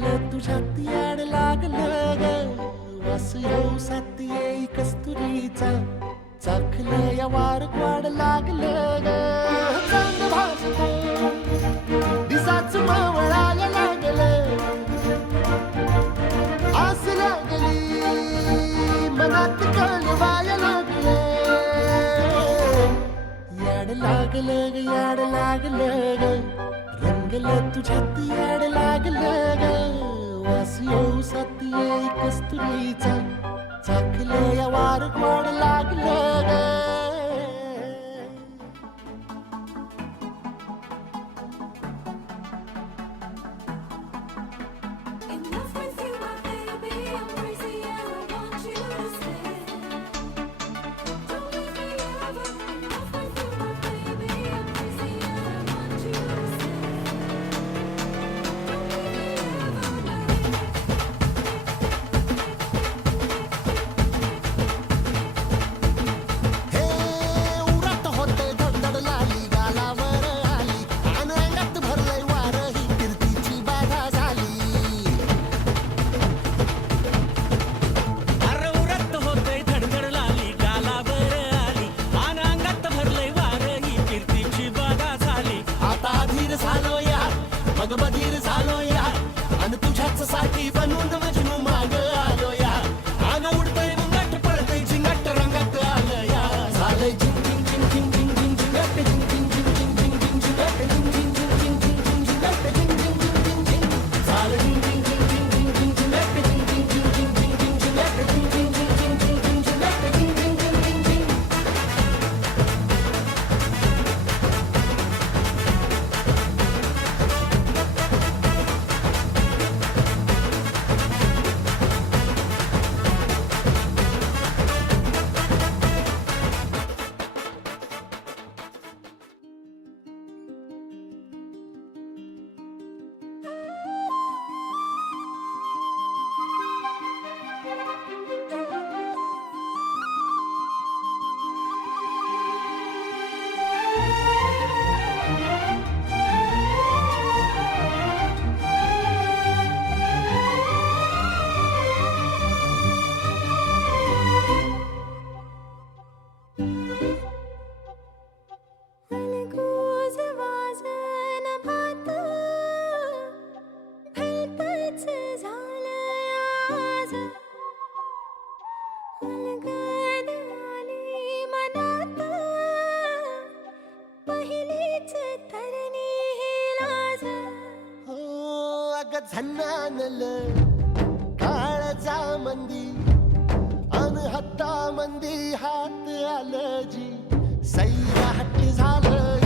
रंगलं तुझ्यात याड लागलं ग वास येऊ साथ येई कस्तुरीचा चाखलं या वार वाढ लागलं ग चांग भाजतो दिसाच मावळायला लागलं आस लागली मनात कळवायला लागलं याड लागलं ग याड लागलं ग रंगलं तुझ्यात याड लागलं ग वास येऊ साथ येई कस्तुरीचा चाखलं या वार वाढ लागलं ग Enough with you, my baby. I'm crazy and I want you to stay. Don't leave me ever. Enough with you, my baby. I'm crazy and I want you to stay. Don't leave me ever, हे उरात होते धडधड लाली गालावर आली आणि अंगात भरलंय वार ही कीर्तीची बाधा झाली अरे उरत होतय धडधड लाली गालावर आली आणि अंगात भरलंय वार ही कीर्तीची बाधा झाली. आता अधीर झालो या मग बधीर झालो या आणि तुझ्याच साठी बनून मजनू माग आलो या आग उडतय मुंगट पडतय झिंगट रंगात आलं या झालंय झिंग झिंग झिंग झिंग झिंग झिंग झिंगट झिंग झिंग झिंग झिंग झिंग झिंग झिंगट झिंग झिंग झिंग झिंग झिंग झिंग झिंगट झिंग झिंग झिंग झिंग झिंग झालं झिंग झिंग झिंग झिंग झिंग झिंग झिंगट झिंग झिंग झिंग झिंग झिंग झिंग झिंगट झिंग झिंग झिंग झिंग झिंग झिंग झिंग झिंगट झिंग झिंग झिंग झिंग झिंग अलगोज वाजन भात भलतंच झालंय आज अलगद आली मनात पहिलीच तरणी ही लाज हो अग झन्नानलं काळजा मंदी अन हत्ता मंदी हात आलं जी सैरा हट्टी झालं